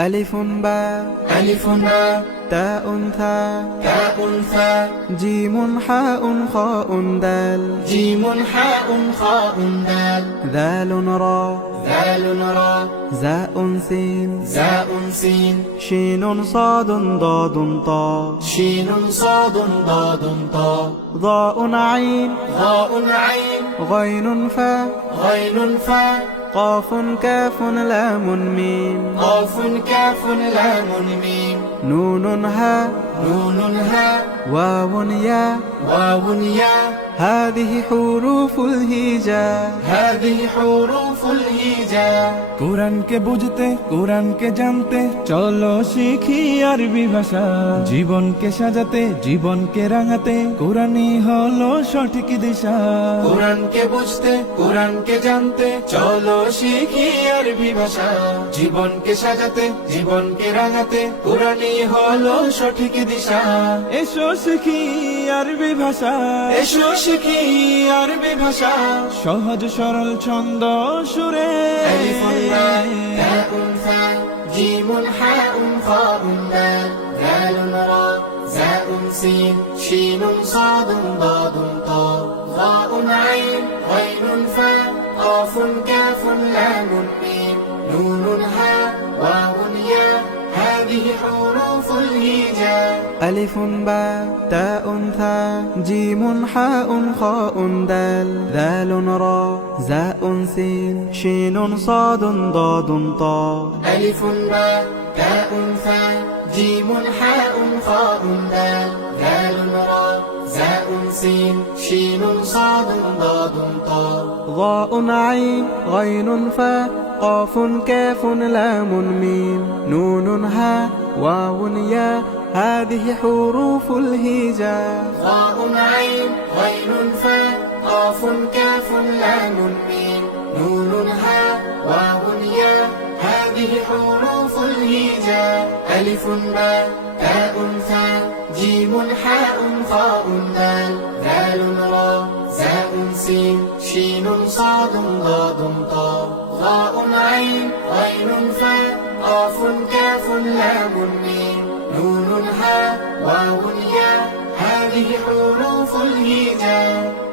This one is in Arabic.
ألف باء ألف باء تاء ثاء تاء ثاء جيم حاء خاء دال جيم حاء خاء دال ذال راء ذال راء زاء سين زاء سين شين صاد ضاد طاء شين صاد ضاد طاء ضاء عين ضاء عين غين فاء غين فاء قاف كاف لام ميم قاف كاف لام ميم نون هاء نون هاء واو ياء واو ياء هذه حروف الهجاء هذه حروف الهجاء কোরআনকে বুঝতে কোরআনকে জানতে চলো শিখি আরবি ভাষা জীবনকে সাজাতে জীবনকে রাঙাতে কোরআনই হলো সঠিক দিশা কোরআনকে বুঝতে কোরআনকে জানতে চলো শিখি আরবি ভাষা জীবনকে সাজাতে জীবনকে রাঙাতে কোরআনই হলো সঠিক দিশা এসো শিখি আরবি ভাষা এসো শিখি আরবি ভাষা সহজ সরল ছন্দ সুরে ألف باء تاء ثاء جيم حاء خاء دال ذال راء زاء سين شين صاد ضاد طاء ضاء عين غين فاء قاف كاف لام ميم نون هاء واو ياء هذه حروف الهجاء ألف باء تاء ثاء جيم حاء خاء دال ذال راء زاء سين شين صاد ضاد طاء ألف باء تاء ثاء جيم حاء خاء دال ذال راء زاء سين شين صاد ضاد طاء ضاء عين غين فاء قاف كاف لام ميم نون هاء واو ياء هذه حروف الهجاء ضاء عين غين فاء قاف كاف لام ميم نون هاء واو ياء هذه حروف الهجاء ألف باء تاء ثاء جيم حاء خاء دال ذال راء زاء سين شين صاد ضاد طاء ضاء عين غين فاء قاف كاف لام ميم نون هاء واو ياء هذه حروف الهجاء